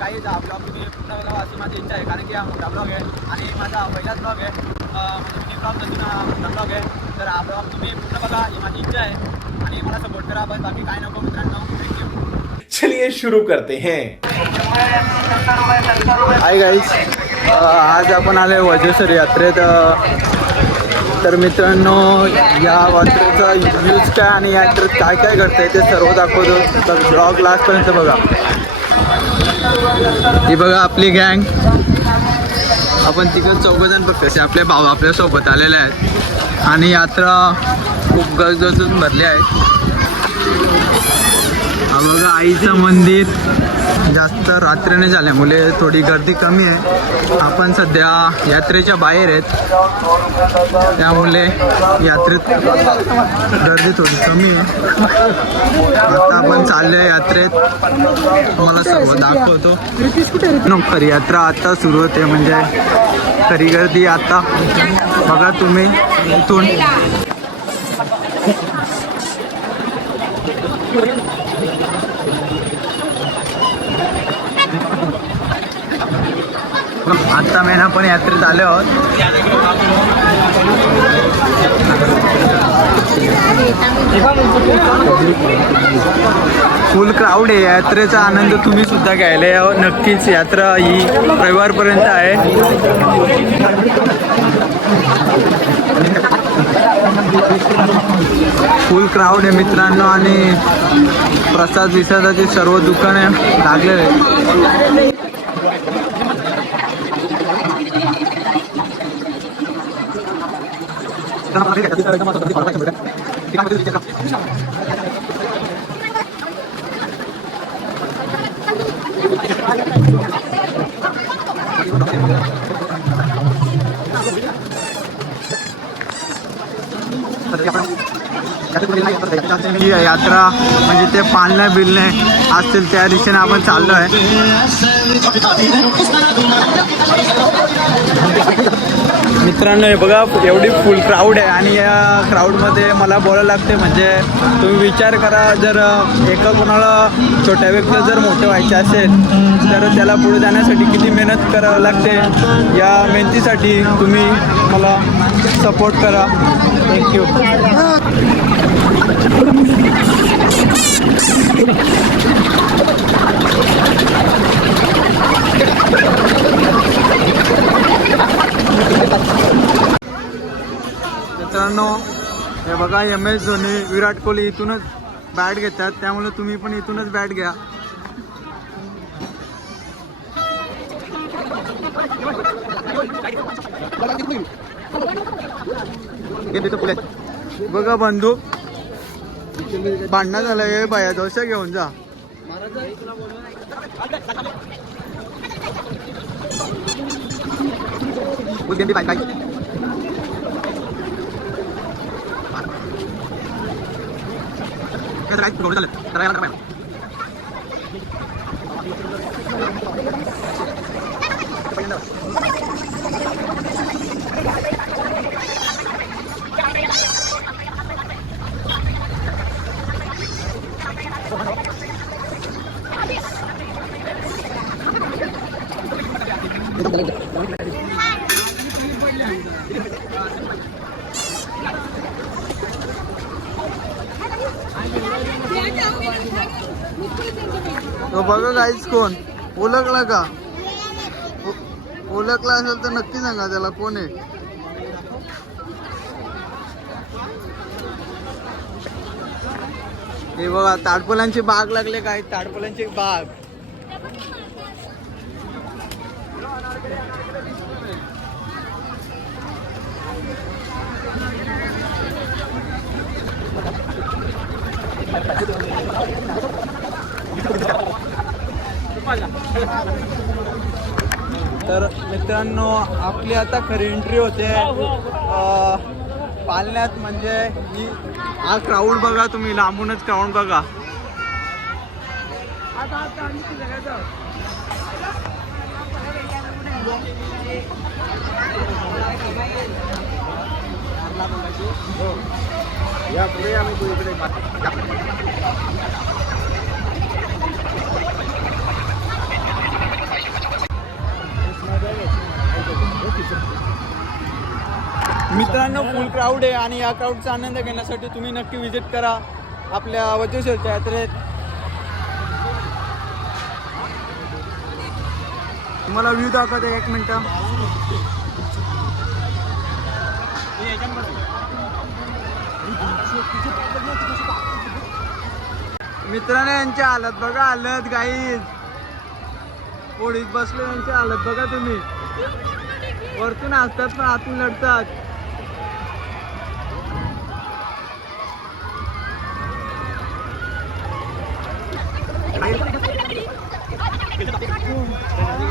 काही ब्लॉग तुम्ही पूर्ण बघावा अशी माझी इच्छा आहे, कारण की हा मोठा ब्लॉग आहे आणि माझा पहिलाच ब्लॉग आहे, म्हणजे मिनी ब्लॉग नसून हा मोठा ब्लॉग आहे. तर हा ब्लॉग तुम्ही पूर्ण बघा ही माझी इच्छा आहे आणि मला सपोर्ट करा, बस बाकी काय नको मित्रांनो. थँक्यू. चलिए शुरू करते हैं. हाय गाईज, आज आपण आले वज्रेश्वर यात्रेत. तर मित्रांनो या यात्रेचा यूज काय आणि यात्रेत काय काय घडतंय ते सर्व दाखवतो. तर ब्लॉग लास्टपर्यंत बघा. ही बघा आपली गँग, आपण तिकडे 14 जण कसे आपले भाऊ आपल्यासोबत आलेले आहेत आणि यात्रा खूप गजबजून भरली आहे. हा बघा आईचं मंदिर, जास्त रात्रीने झाल्यामुळे थोडी गर्दी कमी आहे. आपण सध्या यात्रेच्या बाहेर आहेत, त्यामुळे यात्रेत गर्दी थोडी कमी आहे. आता आपण चाललोय यात्रेत, मला सर्व दाखवतो. खरी यात्रा आता सुरू होते, म्हणजे खरी गर्दी आता बघा तुम्ही इथून. आता मी पण यात्रेत आले आहोत. फुल क्राऊड आहे. यात्रेचा आनंद तुम्ही सुद्धा घ्यायला यावं नक्कीच. यात्रा ही रविवारपर्यंत आहे. फुल क्राऊड आहे मित्रांनो आणि प्रसाद विसादाची सर्व दुकाने लागलेले आहेत. यात्रा म्हणजे ते पाळणे बिलणे असतील त्या दिशेने आपण चाललो आहे. मित्रांनो हे बघा एवढी फुल क्राऊड आहे आणि या क्राऊडमध्ये मला बोलायला लागते. म्हणजे तुम्ही विचार करा, जर एका कोणाला छोट्या व्यक्तीला जर मोठे व्हायचे असेल तर त्याला पुढे जाण्यासाठी किती मेहनत करावं लागते. या मेहनतीसाठी तुम्ही मला सपोर्ट करा. थँक्यू. मित्रांनो हे बघा MS धोनी, विराट कोहली इथूनच बॅट घेतात, त्यामुळे तुम्ही पण इथूनच बॅट घ्या. बघा बंदूक भांडणं झालं हे बाया, दोषा घेऊन जा. तो बघा गाईच कोण ओळखला का? ओळखला असेल तर नक्की सांगा त्याला कोण आहे. हे बघा ताडपलांची बाग लागले, काय ताडपलांची बाग. तर मित्रांनो आपली आता खरी एंट्री होते पालण्यात. म्हणजे ही हा क्राऊड बघा तुम्ही, लांबूनच क्राऊड बघा. या पुढे आम्ही इकडे मित्रांनो फुल क्राऊड आहे आणि या क्राऊडचा आनंद घेण्यासाठी तुम्ही नक्की विजिट करा आपल्या वज्रेश्वरच्या यात्रेत. तुम्हाला व्ह्यू दाखवते एक मिनटं. मित्रांनो यांची हालत बघा, हालत गाईज ओढीत बसले यांची हालत बघा तुम्ही. वरतून असतात पण आतून लढतात.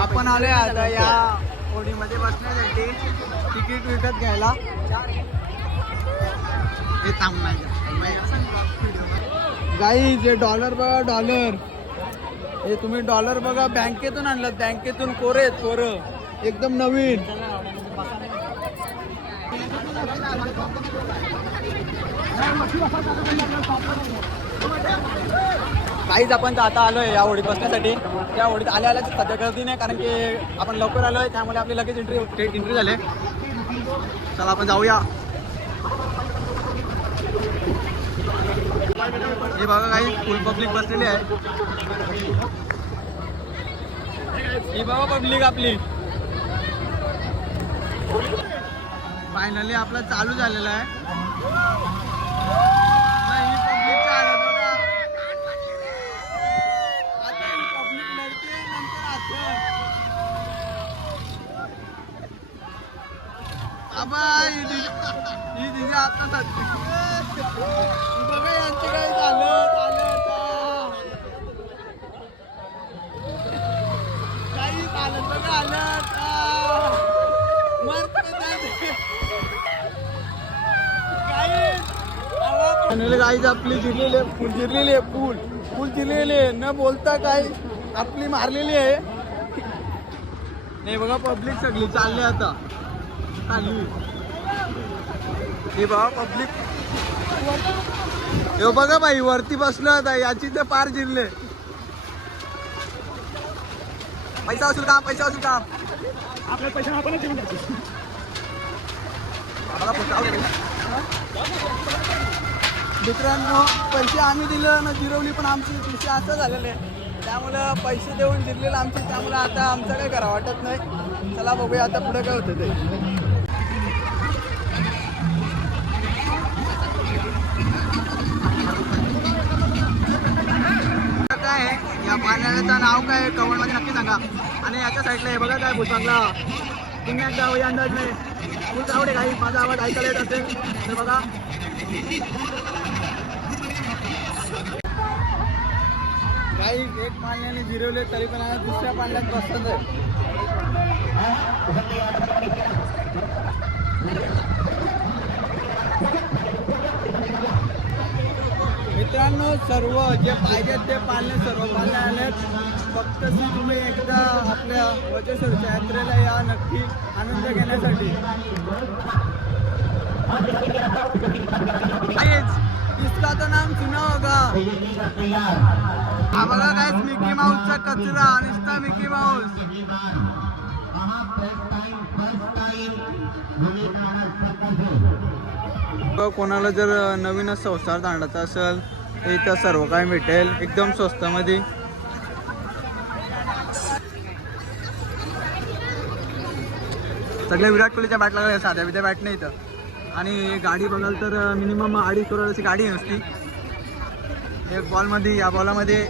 आपण आलोय आता या होडीमध्ये बसण्यासाठी तिकीट विकत घ्यायला. हे गाईज हे डॉलर बघा, डॉलर. हे तुम्ही डॉलर बघा, बँकेतून आणलं, बँकेतून कोरे आहेत, कोरं एकदम नवीन. काहीच आपण आता आलोय या होडीत बसण्यासाठी. त्या होडीत आल्या सध्या गर्दी नाही कारण की आपण लवकर आलोय, त्यामुळे आपली लगेच एंट्री झाले. चला आपण जाऊया. हे बघा काही फुल पब्लिक बसलेली आहे. ही बघा पब्लिक आपली. फायनली आपला चालू झालेला आहे. ही पब्लिक चालू बघा. आता ही पब्लिक लढते नंतर आता आबा ही दिदी आता बघा यांचे काय झालं काही झालं बघा. आलं गाईज आपली जिरलेली आहे फुल जिरलेली आहे. न बोलता काय आपली मारलेली आहे. नाही बघा पब्लिक सगळी चालली आता चालली. हे बघा पब्लिक. हे बघा बाई वरती बसलो आता याची ते पार जिरले. पैसा वसूल काम आपल्या पैसा आपणच देऊन द्यायचे. मित्रांनो पैसे आम्ही दिलं ना जिरवली पण आमची पैसे असं झालेलं आहे. त्यामुळं पैसे देऊन जिरलेलं आमचे, त्यामुळं आता आमचं काही करा वाटत नाही. चला बघूया आता पुढे काय होतं ते. काय आहे या पाण्याचं नाव काय आहे कवनमध्ये नक्की सांगा. आणि याच्या साईडला हे बघा काय भूतबंगला. तुम्ही एकदा अंदाज नाही फुल क्राऊड आहे काही. माझा आवाज ऐकायला येत असेल तर बघा. काही एक पाण्याने जिरवले तरी पण आता दुसऱ्या पाण्यात बसत आहे. मित्रांनो सर्व जे पाहिजे ते सर्व पाळणे आलेत. फक्त तुम्ही एकदा आपल्या वज्रेश्वरच्या यात्रेला या नक्की आनंद घेण्यासाठी. इसका तो नाम सुना होगा. हा बघा काय मिकी माऊसचा कचरा. नुसता मिकी माऊस. कोणाला जर नवीनच संसार तांडायचा असेल तर इथं सर्व काय भेटेल एकदम स्वस्तामध्ये. सगळ्या विराट कोहलीच्या बॅट लागल्या, साध्या विद्या बॅट नाही इथं. आणि गाडी बघाल तर मिनिमम 2.5 करोडाची गाडी आहे नुसती. एक बॉलमध्ये या बॉलामध्ये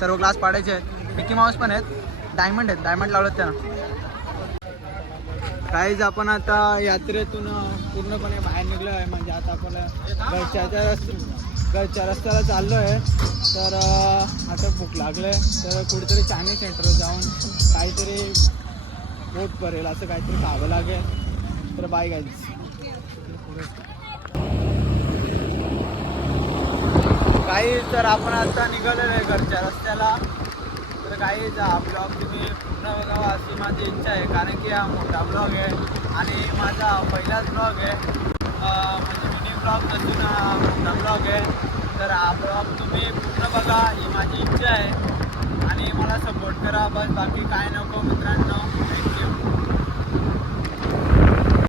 सर्व ग्लास पाडायचे आहेत. मिकी माऊस पण आहेत, डायमंड आहेत, डायमंड लावलेत त्यांना. काहीच आपण आता यात्रेतून पूर्णपणे बाहेर निघलो आहे. म्हणजे आता आपण घरच्या रस्त्याला चाललो आहे. तर आता भूक लागलं आहे तर कुठेतरी चायनीज सेंटरवर जाऊन काहीतरी पोट भरेल असं काहीतरी खावं लागेल. तर बाय गाईज. काही तर आपण आता निघालेलो आहे घरच्या रस्त्याला. तर काही हा ब्लॉग तुम्ही पूर्ण बघावा अशी माझी इच्छा आहे. कारण की हा मोठा ब्लॉग आहे आणि माझा पहिलाच ब्लॉग आहे. म्हणजे मिनी ब्लॉग नसून हा मोठा ब्लॉग आहे. तर हा ब्लॉग तुम्ही पूर्ण बघा ही माझी इच्छा आहे आणि मला सपोर्ट करा बस. बाकी काय नको मित्रांनो.